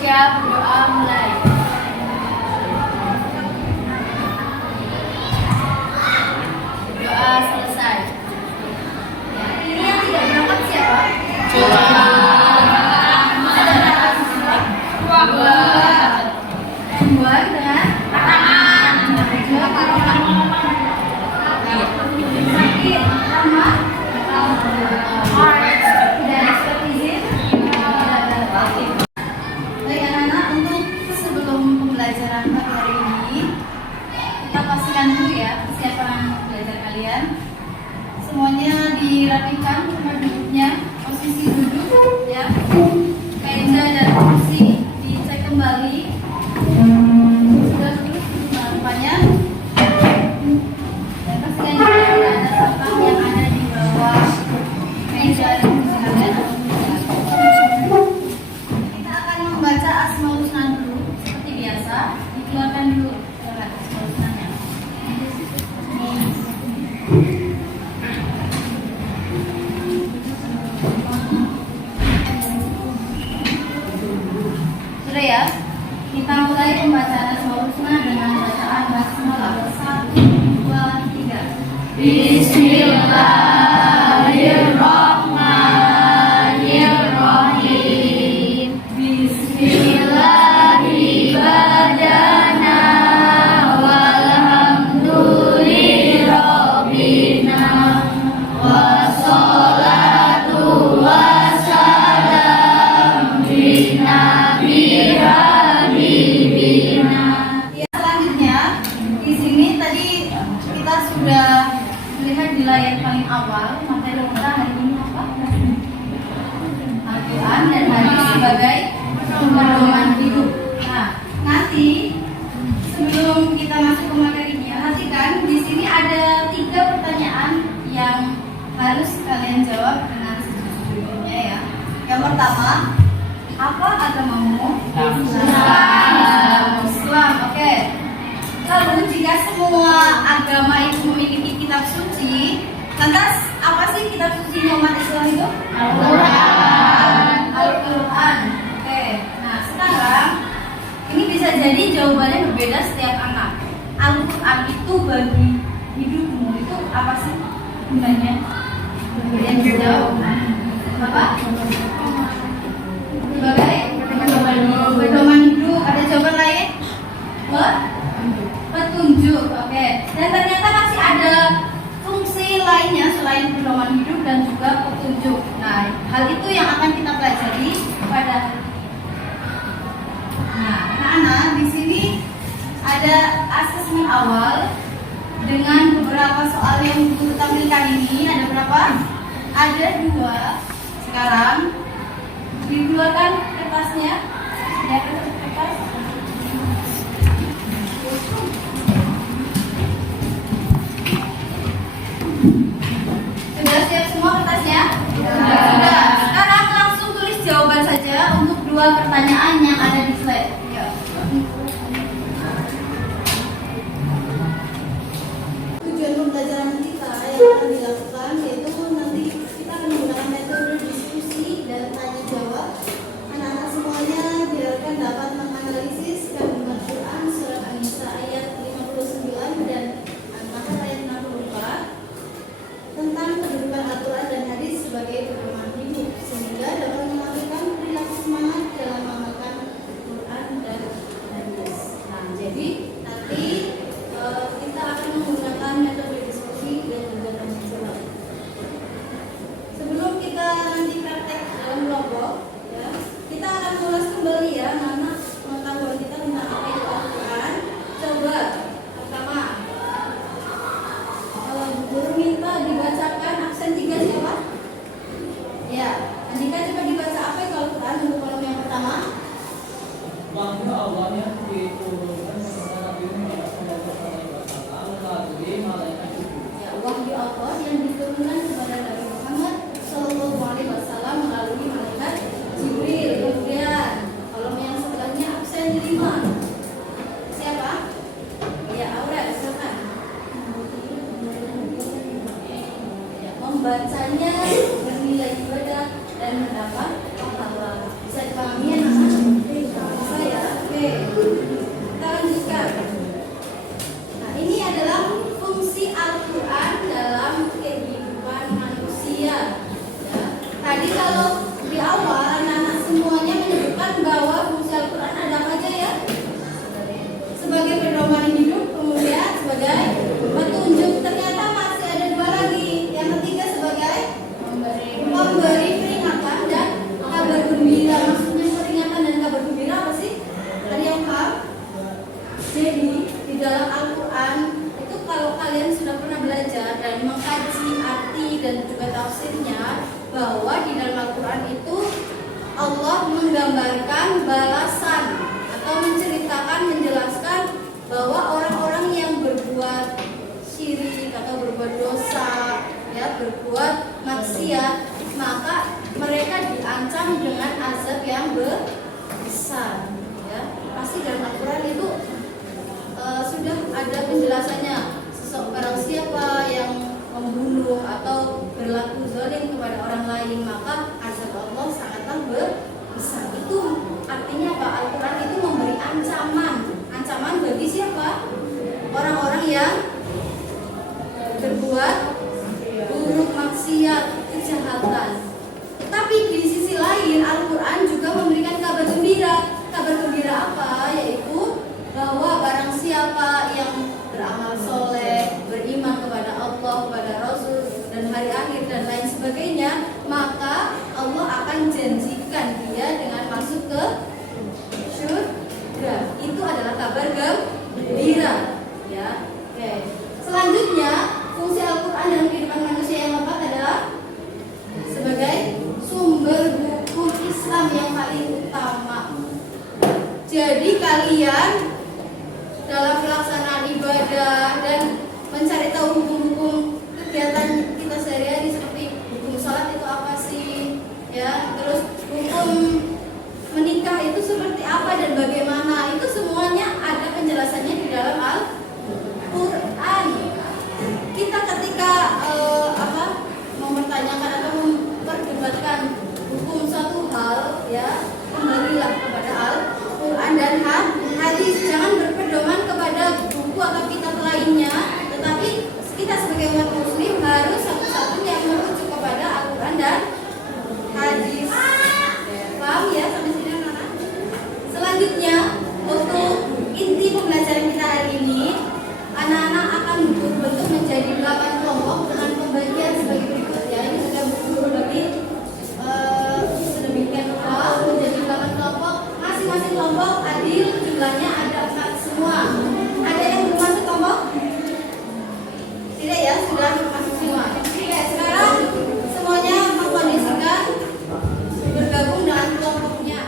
Siap, berdoa mulai. Doa selesai. Ya, ini yang tidak berangkat siapa? Dua. Dua dengan tangan. Dua tangan. Sakit, lama. Tidak seperti ini. Baik anak-anak, untuk sebelum pembelajaran pagi hari ini kita pastikan dulu ya kesiapan belajar kalian. Semuanya dirapikan tempat duduknya, posisi duduk ya, meja dan kursi dicek kembali. Sudah duduk rupanya. Dan pastikan juga tidak ada sampah yang ada di bawah meja dan kursi kalian. Baca Asmaul Husna dulu seperti biasa, dikeluarkan dulu surat Asmaul Husnanya. Sudah ya, kita mulai pembacaan Asmaul Husna dengan bacaan basmalah 1, 2, 3. Bismillahirrahmanirrahim. Bismillahi badana walhamdulillahi wassalatu wassalam binabi habibina. Ya, selanjutnya di sini tadi kita sudah melihat di layar paling awal materi kita hari ini apa? Al-Quran dan hadis sebagai pedoman hidup. Nah, nanti sebelum kita masuk ke materinya, perhatikan di sini ada 3 pertanyaan yang harus kalian jawab dengan sejujurnya ya. Yang pertama, apa agamamu? Islam. Oke. Lalu jika semua agama itu memiliki kitab suci, lantas apa sih kitab suci umat Islam itu? Al-Quran. Oke. Nah, sekarang ini bisa jadi jawabannya berbeda setiap anak. Al-Quran itu bagi hidupmu itu apa sih gunanya? Yang dijawab apa? Sebagai pedoman hidup. Ada jawaban lain? Petunjuk. Oke. Dan ternyata masih ada fungsi lainnya selain pedoman hidup dan juga petunjuk. Nah, hal itu yang akan kita pelajari pada hari ini. Nah, anak-anak, di sini ada asesmen awal dengan beberapa soal yang guru tampilkan ini. Ada berapa? Ada 2. Sekarang dikeluarkan kertasnya. Ya, kertas. Sudah siap semua kertasnya? Sudah. Sekarang langsung tulis jawaban saja untuk 2 pertanyaan yang ada di slide. Tujuan pembelajaran kita yang akan dilakukan yaitu nanti kita akan menggunakan metode diskusi dan tanya jawab. Anak-anak semuanya diharapkan dapat menganalisis kandungan Quran surat An-Nisa ayat 59 dan An-Nahl ayat 64 tentang kedudukan Al-Quran dan hadis sebagai pedoman hidup, sehingga dapat mengamalkan perilaku semangat dalam mengamalkan Quran dan hadis. Nah, jadi nanti kita akan menggunakan metode diskusi dan juga tanya jawab. Sebelum kita nanti praktek dalam kelompok, ya, kita akan ulas kembali ya anak-anak pengetahuan kita tentang apa itu Al-Quran. Coba pertama, guru minta dibacakan absen 3 siapa? Ya, Andika coba dibaca apa itu Al-Quran untuk kolom yang pertama? Allahnya diturunkan kepada Ya, wahyu Allah yang diturunkan kepada Nabi Muhammad Shallallahu Alaihi Wasallam melalui malaikat Jibril. Kemudian kolom yang sebelahnya absen 5. Siapa? Ya, Aura, silakan. Ya, membacanya bernilai ibadah dan mendapat pahala. Bisa dipahami ya, anak-anak? Bisa ya? Oke. Kita lanjutkan. Nah, ini adalah fungsi Al-Quran dalam kehidupan manusia. Ya. Tadi kalau di awal anak-anak semuanya menyebutkan bahwa fungsi Al-Quran ada apa aja ya? Sebagai pedoman hidup, kemudian sebagai petunjuk. Ternyata masih ada 2 lagi. Yang ketiga sebagai pemberi peringatan dan kabar gembira. Maksudnya peringatan dan kabar gembira apa sih? Ada yang paham? Jadi di dalam Al-Quran itu kalau kalian sudah pernah belajar dan mengkaji arti dan juga tafsirnya, bahwa di dalam Al-Quran itu Allah menggambarkan balasan atau menceritakan, menjelaskan bahwa orang-orang yang berbuat syirik atau berbuat dosa, ya, berbuat maksiat, maka mereka diancam dengan azab yang besar. Ya, pasti dalam Al-Quran itu sudah ada penjelasannya. Barang siapa yang membunuh atau berlaku zalim kepada orang lain, maka azab Allah sangatlah besar. Itu artinya apa? Al-Quran itu memberi ancaman bagi siapa? Orang-orang yang berbuat buruk, maksiat, kejahatan. Tapi di sisi lain Al-Quran juga memberikan kabar gembira. Kabar gembira apa? Yaitu bahwa barang siapa yang beramal soleh, beriman kepada Allah, kepada Rasul, dan hari akhir dan lain sebagainya, maka Allah akan janjikan dia dengan masuk ke surga. Itu adalah kabar gembira. Ya, oke. Selanjutnya, fungsi Al-Quran dalam kehidupan manusia yang lebat adalah sebagai sumber hukum Islam yang paling utama. Jadi kalian dalam pelaksanaan ibadah dan mencari tahu hukum-hukum kegiatan kita sehari-hari, seperti hukum sholat itu apa sih, ya, terus hukum menikah itu seperti apa dan bagaimana, itu semuanya ada penjelasannya di dalam Al-Quran. Kita ketika mempertanyakan atau memperdebatkan hukum suatu hal, ya, kembalilah kepada Al-Quran dan hadis. Jangan berpedoman kepada buku atau kitab lainnya, tetapi kita sebagai umat muslim harus satu-satunya merujuk kepada Al-Quran dan hadis. Paham ya sampai sini anak-anak? Selanjutnya, untuk inti pembelajaran kita hari ini, anak-anak akan berbentuk menjadi 8 kelompok dengan pembagian sebagai berikut ya. Ini sudah berbagi sedemikian rupa menjadi 8 kelompok. Masing-masing kelompok adil, jumlahnya ada 4 semua. Ada yang belum masuk kelompok? Tidak ya, sudah masuk semua. Oke, sekarang semuanya mengkondisikan bergabung dengan kelompoknya.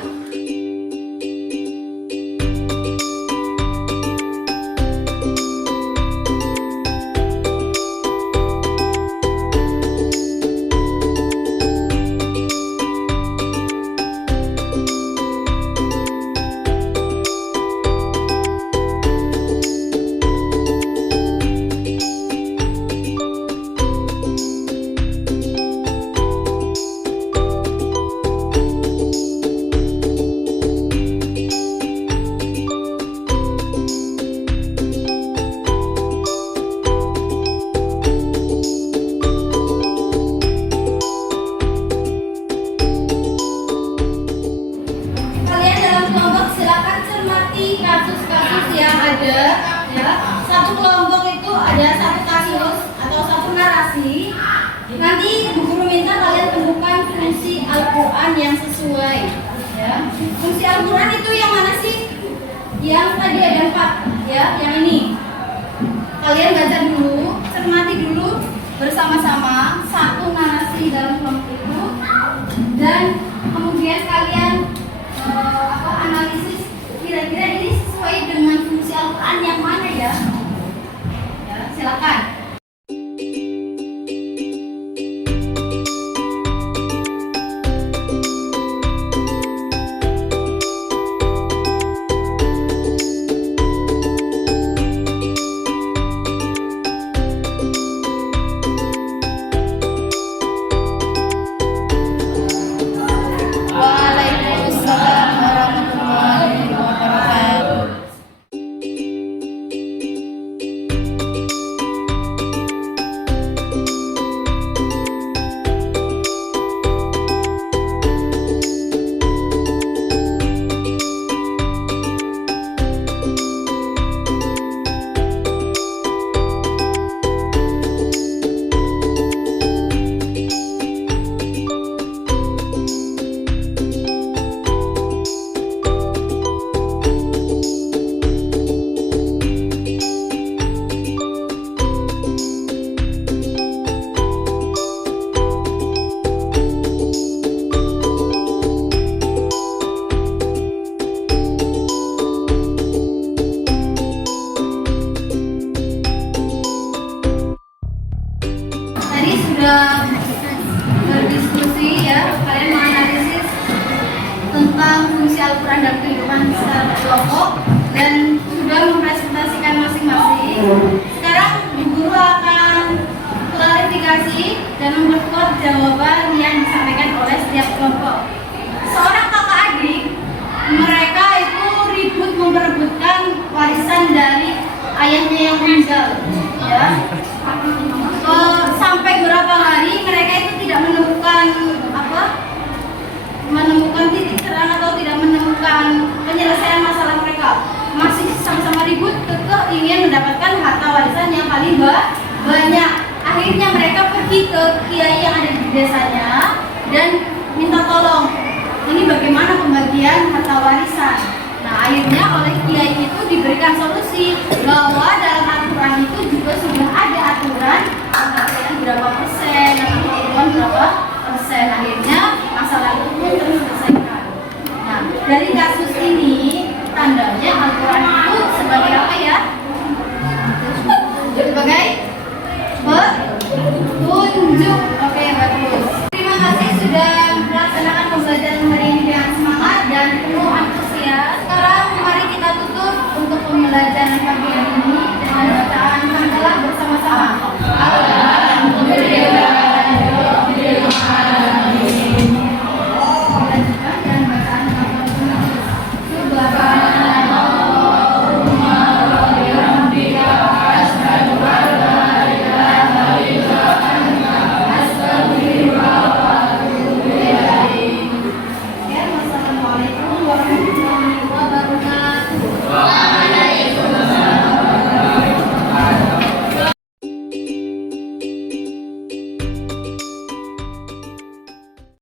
Kasus-kasus yang ada, ya, satu kelompok itu ada satu kasus atau satu narasi. Nanti Bu Guru minta kalian temukan fungsi Al-Quran yang sesuai, ya. Fungsi Al-Quran itu yang mana sih? Yang tadi ada 4, ya, yang ini. Kalian baca dulu, cermati dulu bersama-sama satu narasi dalam kelompok itu, dan kemudian kalian analisis kira-kira ini sesuai dengan fungsi Al-Quran yang mana ya? Ya, silakan. kelompok dan sudah mempresentasikan masing-masing. Sekarang Bu Guru akan klarifikasi dan memperkuat jawaban yang disampaikan oleh setiap kelompok. Seorang kakak adik, mereka itu ribut memperebutkan warisan dari ayahnya yang meninggal, ya. Sampai beberapa hari mereka itu tidak menemukan titik terang atau tidak menemukan penyelesaian masalah mereka. Masih sama-sama ribut, kekeh ingin mendapatkan harta warisan yang paling banyak. Akhirnya mereka pergi ke kiai yang ada di desanya dan minta tolong. Ini bagaimana pembagian harta warisan? Nah, akhirnya oleh kiai itu diberikan solusi bahwa dalam aturan itu juga sudah ada aturan pembagian berapa persen atau uang berapa persen. Akhirnya masalah itu pun terselesaikan. Nah, dari kasus ini tandanya